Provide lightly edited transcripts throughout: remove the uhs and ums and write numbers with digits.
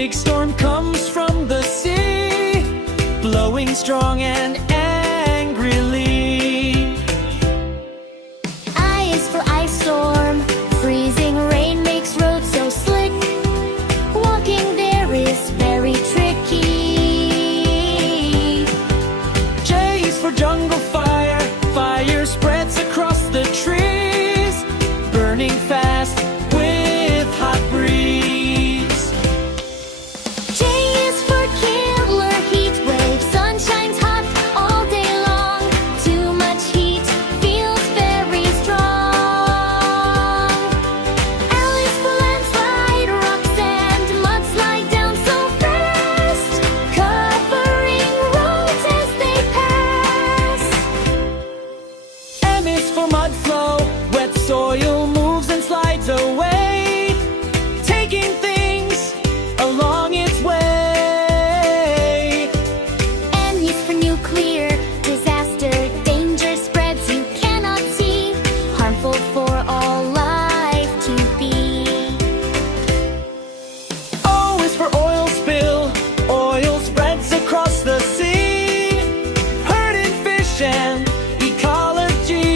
big storm comes from the sea, blowing strong and angrily. I is for ice storm. Freezing rain makes roads so slick. Walking there is very tricky. J is for jungle fire. Fire spreads across the trees, burning fast with hot breeze. J is for killer heat wave. Sun shines hot all day long. Too much heat feels very strong. L is for landslide. Rocks and mudslide down so fast, covering roads as they pass. M is for mud flow. Wet soil moves and slides away, taking things along its way. N is for nuclear disaster. Danger spreads you cannot see, harmful for all life to be. O is for oil spill. Oil spreads across the sea, hurting fish and ecology.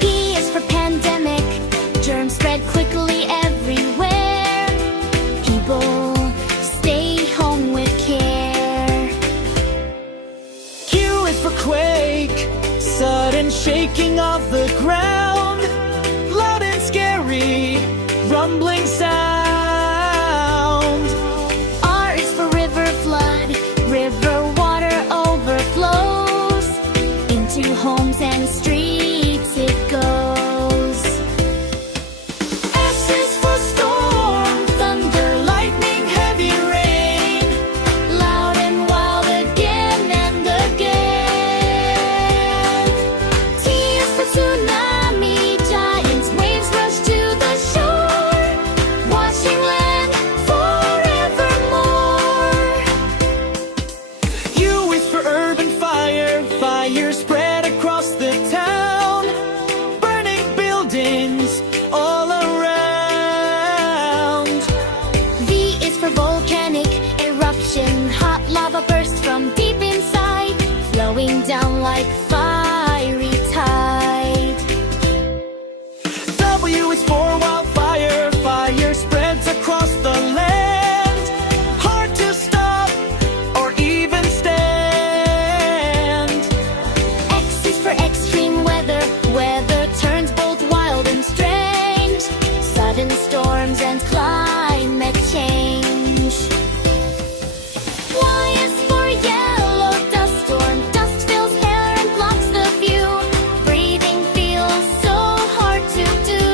P is for pandemic. Germs spread quickly everywhere. People stay home with care. Q is for quake. Sudden shaking of the ground, loud and scary rumbling sound. R is for river flood. River water overflows. Into homes and streets it goes. S is for storm. Thunder, lightning, heavy rain, Loud and wild again and again. T is for tsunami. Giant waves rush to the shore, washing land forevermore. U is for urban fire. Fire spread across the town, burning buildings all around. V is for volcanic eruption. Hot lava bursts from deep inside, flowing down like fiery tide. W is for wildfire. Fire spreads across the land, hard to stop or even stand. X is for extreme weather. Weather turns both wild and strange. Sudden storms and climate change. Y is for yellow dust storm. Dust fills air and blocks the view. Breathing feels so hard to do.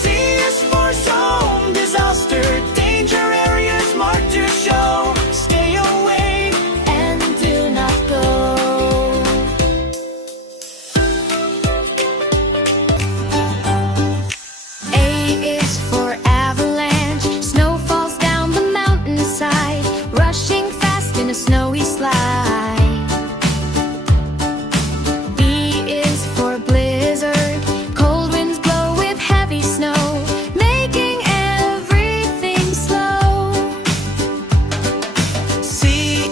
Z is for zone. Disaster, danger areas marked to show. Stay away And do not go. A is for avalanche. Snow falls down the mountainside, rushing fast in a snowy slide. B is for blizzard. Cold winds blow with heavy snow, making everything slow. C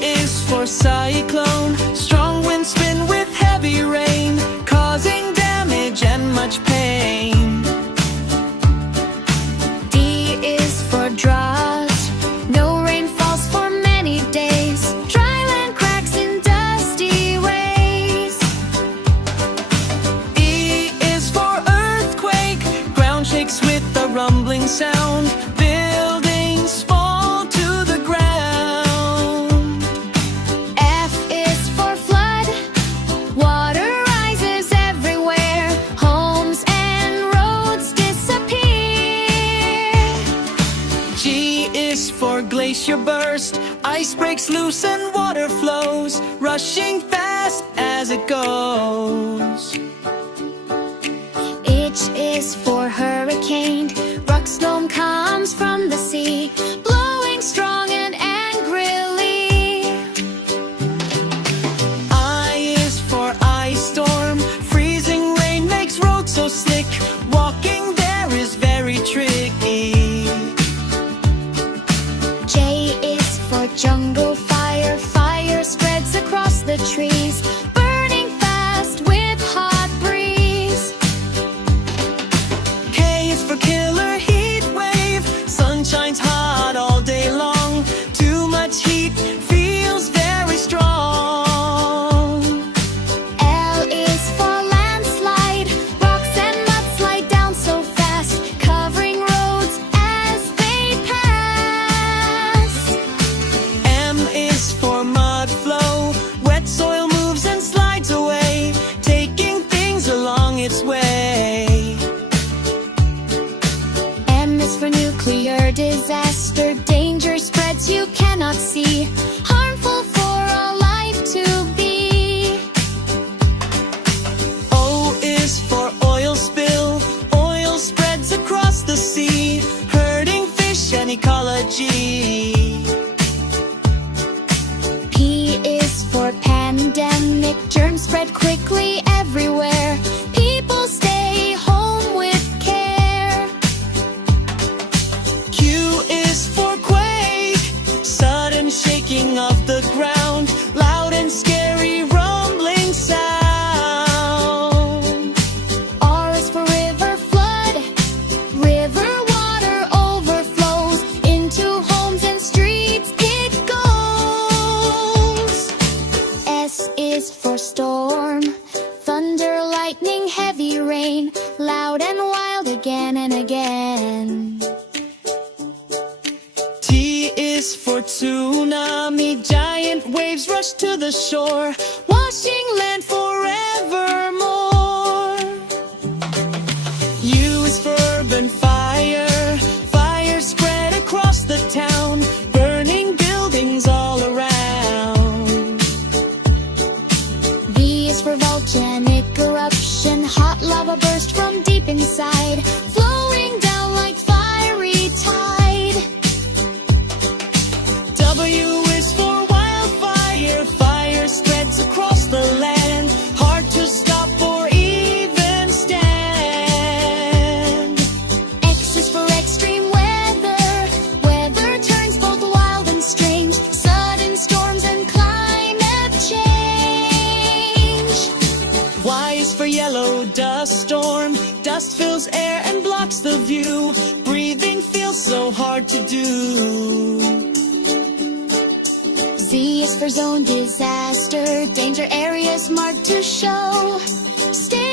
is for cyclone. Strong winds spin with heavy rain, causing damage and much pain. D is for drought. No rain falls for many days. Dry land cracks in dusty ways. E is for earthquake. Ground shakes with a rumbling sound. Buildings fall to the ground. F is for flood. Water rises everywhere. Homes and roads disappear. G is for glacier burst. Ice breaks loose and water flows, rushing fast as it goes. H is for hurricane. Rock storm comes from the sea, blowing strong and angrily. I is for ice storm. Freezing rain makes roads so slick. Walking there is very tricky. is for nuclear disaster. Danger spreads you cannot see, harmful for all life to be. O is for oil spill. Oil spreads across the sea, hurting fish and ecology. P is for pandemic. Germs spread quickly everywhere. People stay home with care. Q is for quake. Sudden shaking of the ground, loud and scary rumbling sound. R is for river flood. River water overflows into homes and streets it goes. S is for storm. Thunder, lightning, heavy rain, loud and wild again and again. T is for tsunami. Giant waves rush to the shore, washing land forevermore. U is for urban fire. Fire spread across the town, burning buildings all around. V is for volcanic eruption. Hot lava burst from deep inside, flowing down like fiery tide. W is for wildfire. Fire spreads across the land, hard to stop or even stand. X is for extreme weather. Weather turns both wild and strange. Sudden storms and climate change. Y is for yellow dust storm. Dust fills air and blocks the view. Breathing feels so hard to do. Z is for zone disaster. Danger areas marked to show. Stay